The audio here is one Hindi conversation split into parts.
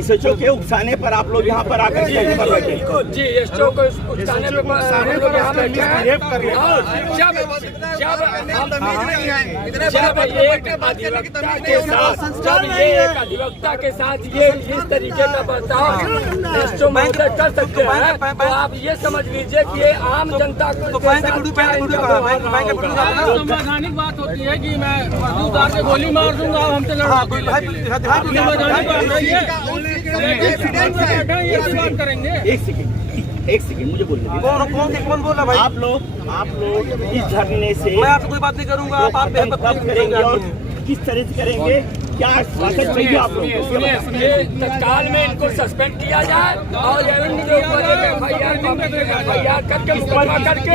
एसएचओ के उकसाने पर आप लोग यहाँ पर आकर के बैठे जी, एसएचओ को उकसाने पर यहाँ बैठे हैं। जब एक अधिवक्ता के साथ ये इस तरीके का बर्ताव एसएचओ महोदय कर सकते हैं, तो आप ये समझ लीजिए कि ये आम जनता को संवैधानिक बात होती है कि मैं मजदूरदार से गोली मार दूंगा, हम तो बात करेंगे। एक सेकंड मुझे बोलने दीजिए। कौन बोला भाई? आप लोग इस धरने से मैं आपसे कोई बात नहीं करूंगा। आप करेंगे और किस तरह से करेंगे, क्या आश्वासन चाहिए आप लोगों को? तत्काल में इनको सस्पेंड किया जाए और FIR करके मुकदमा करके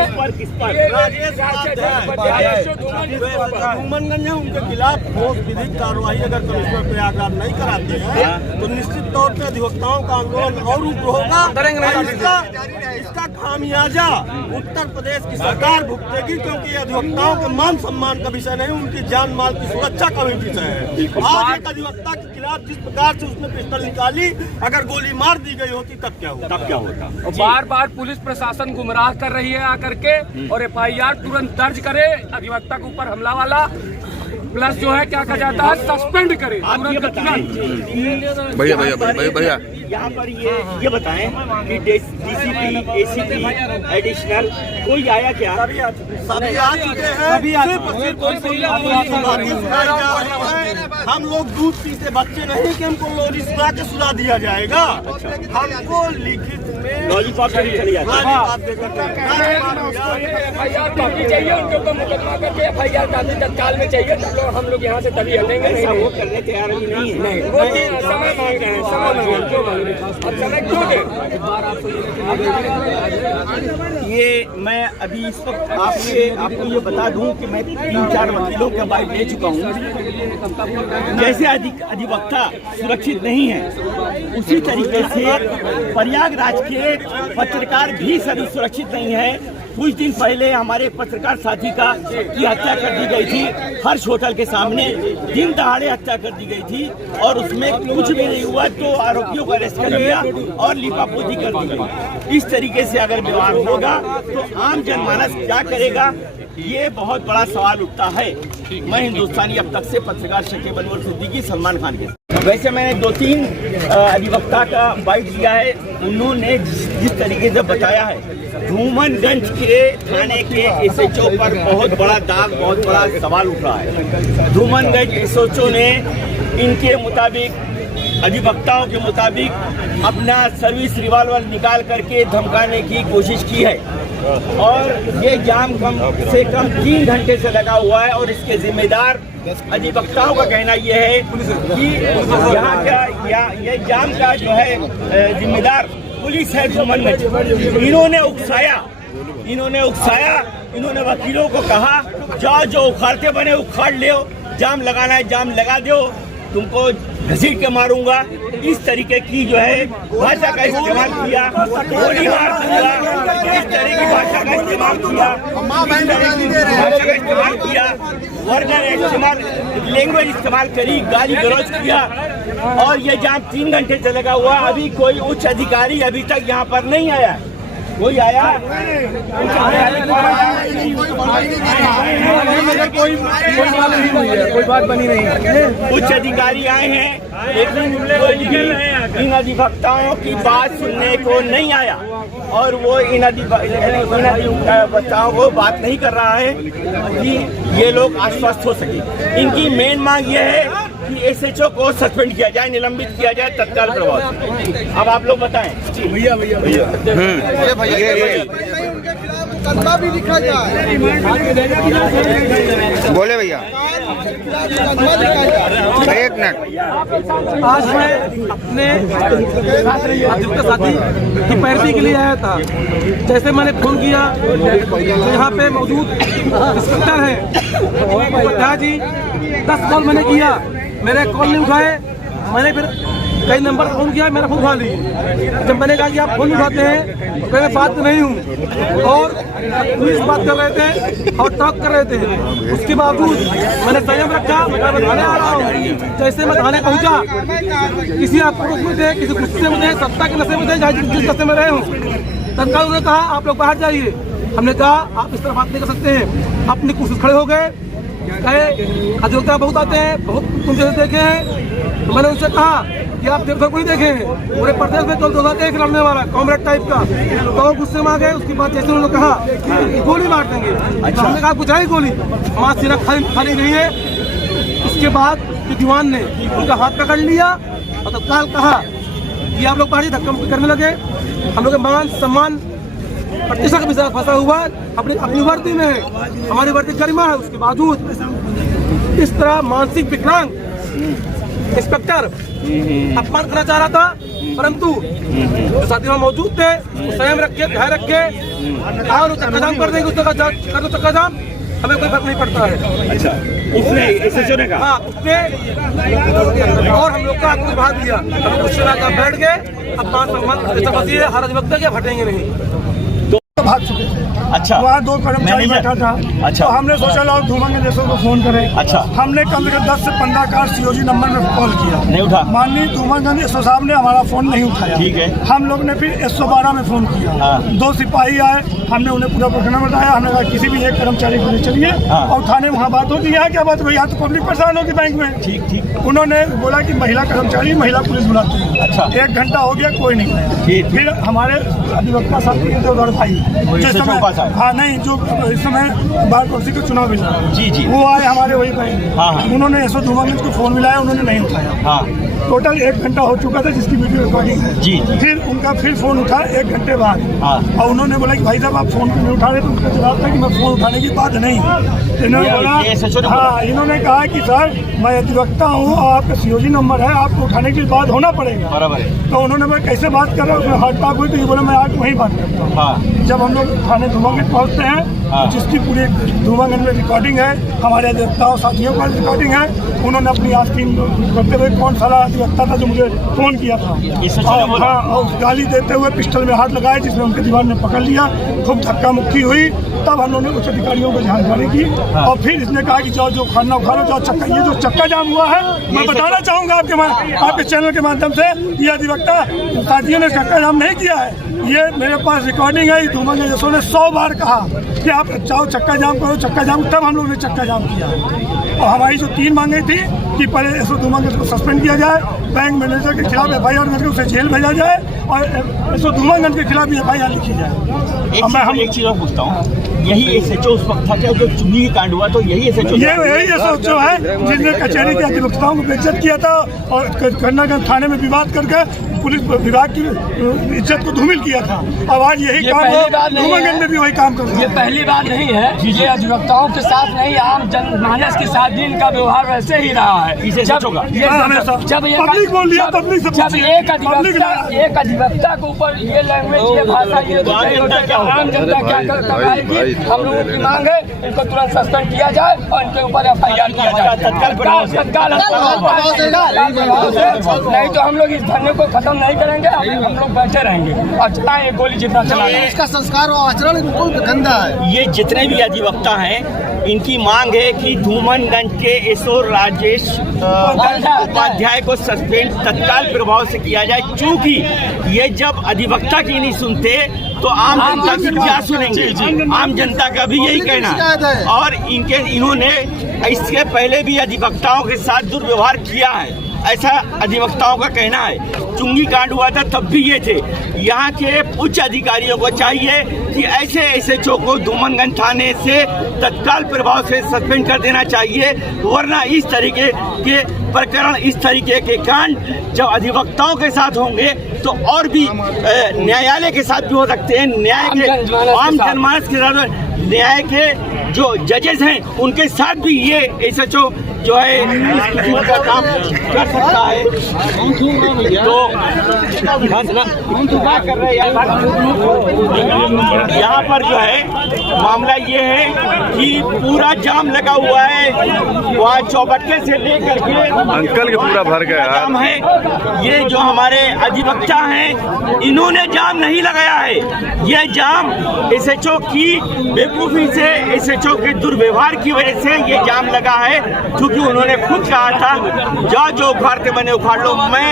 धूमनगंज है, उनके खिलाफ ठोस विधिक कार्रवाई अगर कमिश्नर प्रयागराज नहीं कराते हैं तो निश्चित तौर पर अधिवक्ताओं का आंदोलन और उग्र होगा। इसका खामियाजा उत्तर प्रदेश की सरकार भुगतेगी, क्योंकि अधिवक्ताओं के मान सम्मान का विषय नहीं, उनकी जान माल की सुरक्षा का भी विषय है। आज एक अधिवक्ता के खिलाफ जिस प्रकार से उसने पिस्टल निकाली, अगर गोली मार दी गई होती तब क्या होता? बार बार पुलिस प्रशासन गुमराह कर रही है आकर के, और FIR तुरंत दर्ज करे अधिवक्ता के ऊपर हमला वाला, प्लस जो है क्या कहा जाता है सस्पेंड करे भैया यहाँ पर ये बताएं कि DCP, ACP, एडिशनल कोई आया क्या? सभी आ चुके हैं। हम लोग दूध पीते बच्चे नहीं कि हमको लोरी सुना के सुना दिया जाएगा। हमको लिखित में लॉलीपॉप चली जाती है। FIR कॉपी चाहिए, उनके ऊपर मुकदमा करके FIR कॉपी तत्काल में चाहिए, तो हम लोग यहाँ से तभी हटेंगे। ऐसा वो करने तैयार अभी नहीं है। वो समय मांग रहे हैं, समय क्यों दे? ये मैं अभी इस वक्त आपको ये बता दूं कि मैं 3-4 वकीलों का बाइट ले चुका हूं। जैसे अधिवक्ता सुरक्षित नहीं है, उसी तरीके से प्रयागराज के पत्रकार भी सभी सुरक्षित नहीं है। कुछ दिन पहले हमारे पत्रकार साथी की हत्या कर दी गई थी, हर्ष होटल के सामने दिन दहाड़े हत्या कर दी गई थी, और उसमें कुछ भी नहीं हुआ तो आरोपियों को अरेस्ट कर लिया और लिपापोती कर दी गई। इस तरीके से अगर व्यवहार होगा तो आम जनमानस क्या करेगा, ये बहुत बड़ा सवाल उठता है। मैं हिंदुस्तानी अब तक से पत्रकार शकीब अनवर सिद्दीकी, सलमान खान के, वैसे मैंने 2-3 अधिवक्ता का बाइट लिया है। उन्होंने जिस तरीके से बताया है, धूमनगंज के थाने के एसएचओ पर बहुत बड़ा दाग, बहुत बड़ा सवाल उठ रहा है। धूमनगंज एसएचओ ने इनके मुताबिक, अधिवक्ताओं के मुताबिक, अपना सर्विस रिवॉल्वर निकाल करके धमकाने की कोशिश की है, और ये जाम कम से कम 3 घंटे से लगा हुआ है। और इसके जिम्मेदार अधिवक्ताओं का कहना यह है कि यहाँ का ये जाम का जो है जिम्मेदार पुलिस है धूमनगंज। इन्होंने उकसाया, इन्होंने वकीलों को कहा जाओ जो उखाड़ते बने उखाड़ ले, जाम लगाना है जाम लगा दो, तुमको घसीट के मारूंगा। इस तरीके की जो है भाषा का इस्तेमाल किया, गोली मार दूंगा, इस तरह की भाषा का इस्तेमाल किया, वर्गन लैंग्वेज इस्तेमाल करी, गाली गलौज किया, और ये जाम 3 घंटे से लगा हुआ। अभी कोई उच्च अधिकारी अभी तक यहाँ पर नहीं आया। कोई आया? कोई बात बनी नहीं है। उच्च अधिकारी आए हैं, लेकिन इन अधिवक्ताओं की बात सुनने को नहीं आया, और वो इन अधिवक्ताओं को बात नहीं कर रहा है कि ये लोग आश्वस्त हो सके। इनकी मेन मांग ये है कि एसएचओ को सस्पेंड किया जाए, निलंबित किया जाए तत्काल प्रभाव से। अब आप लोग बताएं। भैया भी लिखा जाए, बोले भैया। एक मिनट। आज मैं अपने साथी की पैरवी के लिए आया था। जैसे मैंने फोन किया तो यहाँ पे मौजूद इंस्पेक्टर है जी, 10 कॉल मैंने किया, मेरे कॉल नहीं उठाए। मैंने फिर कई नंबर फोन किया, मेरा फोन उठा लिए। जब मैंने कहा कि आप फोन उठाते हैं तो मैं बात नहीं हूँ, और पुलिस बात कर रहे थे और टॉक कर रहे थे। उसके बावजूद मैंने संयम रखा, मैं थाने आ रहा हूँ। जैसे मैं थाने पहुँचा, किसी आक्रोश में थे, किसी गुस्से में थे, सत्ता के नशे में थे, जिस नशे में रहे हूँ, तत्काल उन्होंने कहा आप लोग बाहर जाइए। हमने कहा आप इस तरह बात नहीं कर सकते हैं। अपनी कुर्सी खड़े हो गए, कहे अधिवक्ता बहुत आते हैं, बहुत तुम जैसे देखे हैं। तो मैंने उनसे कहा कि आप देवता को नहीं देखे हैं, पूरे प्रदेश में तो 2001 लड़ने वाला कॉमरेड टाइप का। तो गुस्से में आ गए। उसके बाद जैसे उन्होंने कहा कि गोली मार देंगे, तो हमने कहा कुछ आई गोली, हमारा सीना खाली नहीं है। उसके बाद दीवान ने उनका हाथ पकड़ लिया और तत्काल कहा कि आप लोग पार्टी धक्का मुक्की करने लगे। हम लोग के मान सम्मान प्रतिष्ठा का विश्वास फंसा हुआ अपनी वर्दी में है, हमारी वर्दी गरिमा है। उसके बावजूद इस तरह मानसिक विकलांग इंस्पेक्टर अपमान करना चाह रहा था, परंतु जो साथी वहाँ मौजूद थे वो संयम रखे, धैर्य रखे और चक्का जाम कर देंगे। उस जगह कर दो चक्का जाम, हमें कोई फर्क नहीं पड़ता है। अच्छा, उसने एसएचओ ने कहा? हाँ, उसने, और हम लोग का आत्म भाग दिया। हम गुस्से में बैठ गए। अब मान सम्मान हर अधिवक्ता के हटेंगे नहीं। भाग चुके थे। अच्छा, वहाँ 2 कर्मचारी बैठा था। अच्छा, तो हमने सोचा लो धूमंगन जैसों को फोन करें। अच्छा, हमने कम से कम 10 से 15 कार सीओजी नंबर में कॉल किया, नहीं उठा। माननीय धूमंगन एसओ साहब ने हमारा फोन नहीं उठाया। ठीक है। हम लोग ने फिर 112 में फोन किया। हाँ। 2 सिपाही आए, हमने उन्हें पूरा प्रकरण बताया। हमने कहा किसी भी एक कर्मचारी को ले चलिए। हाँ। और थाने वहाँ बात होती है, क्या बात हुई, यहाँ तो पब्लिक परेशान होगी बैंक में। ठीक ठीक। उन्होंने बोला कि महिला कर्मचारी, महिला पुलिस बुलाते हैं। अच्छा। 1 घंटा हो गया, कोई नहीं आया। फिर हमारे अधिवक्ता साहब भाई जिस समय, हाँ नहीं, जो इस समय बार कुर्सी का चुनाव भी लड़ा, जी, वो आए हमारे वही बैंक। हाँ। उन्होंने एसओ धूमंगन को फोन मिलाया, उन्होंने नहीं उठाया। हाँ। टोटल 1 घंटा हो चुका था, जिसकी वीडियो रिकॉर्डिंग है। जी। फिर उनका फिर फोन उठा 1 घंटे बाद। हाँ। और उन्होंने बोला कि भाई साहब आप फोन नहीं उठा रहे, तो उनका जवाब था कि मैं फोन उठाने की बात नहीं। इन्होंने बोला, हाँ, इन्होंने कहा कि सर मैं अधिवक्ता हूँ और आपका सीओजी नंबर है, आपको उठाने की बात होना पड़ेगा। बराबर है। तो उन्होंने बोला कैसे बात कर रहे हो, उसमें हार्ट अटैक हुई। तो ये बोला मैं आके वहीं बात करता हूँ। हाँ। जब हम लोग थाने धूमंगन पहुँचते हैं, जिसकी पूरी धूमंगन में रिकॉर्डिंग है, हमारे अधिवक्ताओं साथियों का रिकॉर्डिंग है। उन्होंने अपनी आस्तीन करते हुए कौन सारा अधिवक्ता था जो मुझे फोन किया था, और हाँ, और गाली देते हुए पिस्टल में हाथ लगाए, जिसमें उनके दीवार ने पकड़ लिया। खूब धक्का मुक्की हुई। तब हम लोगों ने उच्च अधिकारियों को जानकारी की। और फिर इसने कहा कि जाओ जो खाना उखा लो, जाओ चक्का, ये जो चक्का जाम हुआ है, मैं बताना चाहूँगा आपके चैनल के माध्यम से, ये अधिवक्ता साथियों ने चक्का जाम नहीं किया है। ये मेरे पास रिकॉर्डिंग है। धूमंगन जैसों ने 100 बार कहा कि आप जाओ चक्का जाम करो, चक्का जाम, तब हम लोगों ने चक्का जाम किया। और हमारी जो 3 मांगे थी कि पहले एसओ धूमंगन को सस्पेंड किया जाए, बैंक मैनेजर के खिलाफ FIR करके उसे जेल भेजा जाए, और एसओ धूमंगन के खिलाफ भी FIR लिखी जाए। एक चीज और पूछता हूँ, यही एसएचओ उस वक्त था क्या जो चुनी कांड हुआ? तो यही एसएचओ, यही एसएचओ है जिसने कचहरी के अधिवक्ताओं को बेइज्जत किया था और करनागंज थाने में विवाद करके पुलिस विभाग की इज्जत को धूमिल किया था। अब आज यही काम धूमंगन में भी वही काम कर रहा है। ये पहली बार नहीं है। ये अधिवक्ताओं के साथ नहीं, आम जनमानस के साथ भी इनका व्यवहार वैसे ही रहा है। जब एक अधिवक्ता के ऊपर ये लैंग्वेज, ये भाषा, ये आम जनता क्या करेगी? हम लोगों की मांग है इनको तुरंत सस्पेंड किया जाए और इनके ऊपर FIR किया जाए तत्काल। नहीं तो हम लोग इस धरने को खत्म नहीं करेंगे। हम लोग बैठे रहेंगे और चाहे गोली जितना चला, इसका संस्कार और आचरण बिल्कुल गंदा है। ये जितने भी अधिवक्ता हैं, इनकी मांग है कि धूमनगंज के एसओ राजेश उपाध्याय को सस्पेंड तत्काल प्रभाव से किया जाए, क्योंकि ये जब अधिवक्ता की नहीं सुनते तो आम जनता की क्या सुनेंगे? आम जनता का भी यही कहना है। और इन्होंने इसके पहले भी अधिवक्ताओं के साथ दुर्व्यवहार किया है, ऐसा अधिवक्ताओं का कहना है। चुंगी कांड हुआ था तब भी ये थे। यहाँ के उच्च अधिकारियों को चाहिए कि ऐसे एसएचओ को धूमनगंज थाने से तत्काल प्रभाव से सस्पेंड कर देना चाहिए, वरना इस तरीके के प्रकरण, इस तरीके के कांड जब अधिवक्ताओं के साथ होंगे तो और भी न्यायालय के साथ भी हो सकते हैं। न्याय के आम जनमानस के साथ, न्याय के जो जजेस हैं उनके साथ भी ये एसएचओ जो है इस किस्म का काम कर सकता है तो क्या कर रहे हैं यहाँ पर जो है मामला ये है कि पूरा जाम लगा हुआ है, वहाँ चौबट्टे से लेकर के अंकल के पूरा भर गया जाम है। ये जो हमारे अधिवक्ता हैं इन्होंने जाम नहीं लगाया है, ये जाम एसएचओ की बेवकूफ़ी से, एसएचओ के दुर्व्यवहार की वजह से ये जाम लगा है, क्योंकि उन्होंने खुद कहा था जाओ जो उखाड़ते बने उखाड़ लो। मैं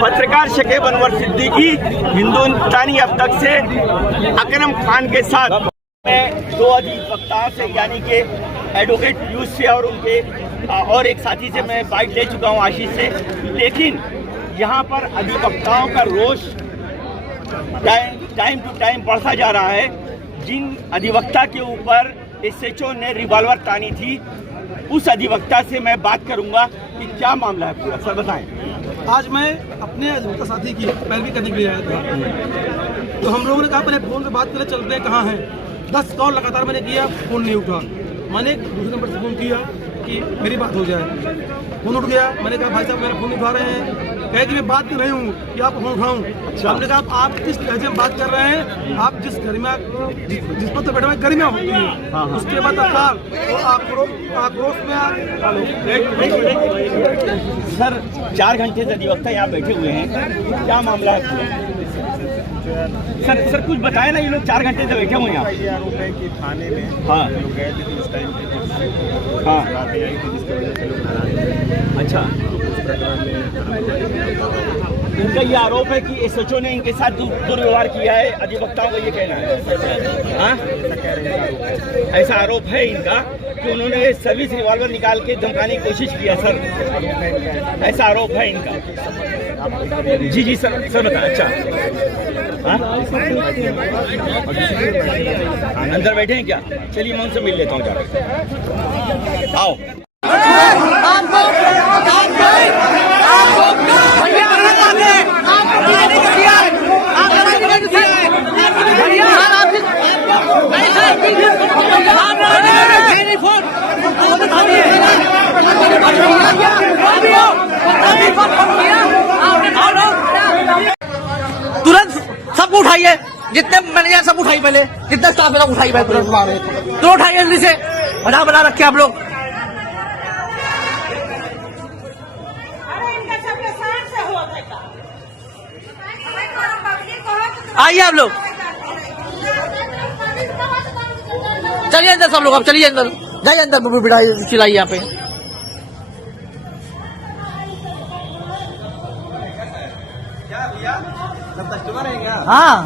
पत्रकार शकीब अनवर सिद्दीकी हिंदुस्तानी अब तक से अकरम खान के साथ मैं दो अधिवक्ताओं से यानी कि एडवोकेट पीयूष से और उनके और एक साथी से मैं बाइट ले चुका हूं आशीष से, लेकिन यहाँ पर अधिवक्ताओं का रोष टाइम टू टाइम बढ़ता जा रहा है। जिन अधिवक्ता के ऊपर एसएचओ ने रिवॉल्वर तानी थी उस अधिवक्ता से मैं बात करूंगा कि क्या मामला है पूरा। सर बताएं। आज मैं अपने अधिवक्ता साथी की पैरवी करने के लिए आया था, तो हम लोगों ने कहा पहले फोन पे बात करें, चलते हैं कहाँ हैं। 10 कॉल लगातार मैंने किया, फोन नहीं उठा। मैंने एक दूसरे नंबर से फोन किया कि मेरी बात हो जाए, फोन उठ गया। मैंने कहा भाई साहब मेरा फोन उठा रहे हैं, कहे कि मैं बात कर रही हूँ कि आप फोन उठाऊँ। हमने कहा आप किस लहजे में बात कर रहे हैं, आप जिस गरिमा जिस पर तो बैठे हुए गरिमा होती है, उसके बाद अकार और आक्रोश में सर 4 घंटे से अधिवक्ता यहाँ बैठे हुए हैं, क्या मामला है? सर कुछ बताए ना, ये लोग 4 घंटे से बैठे हुए हैं यहाँ। आरोप है कि थाने में हाँ लोग गए थे उस टाइम पे हाँ बातें आई थी जिसकी वजह से लोग नाराज थे। अच्छा, इनका ये आरोप है कि एसएचओ ने इनके साथ दुर्व्यवहार किया है, अधिवक्ताओं का ये कहना है। हाँ ऐसा आरोप है इनका कि उन्होंने सर्विस रिवॉल्वर निकाल के धमकाने की कोशिश किया। सर ऐसा आरोप है इनका। जी सर बताएं। अच्छा हाँ अंदर बैठे हैं क्या? चलिए मैं उनसे मिल लेता हूँ जाकर। आओ तुरंत सबको उठाइए, जितने मैनेजर सब उठाइए, पहले जितने स्टाफ है सब उठाइए, तुरंत उठाइए जल्दी से, बना रखे आप लोग। आइए आप लोग, चलिए अंदर सब लोग, आप चलिए अंदर, जाइए अंदर, बिठाइए चिल्लाइए यहाँ पे। क्या भैया सब कस्टमर है क्या? हाँ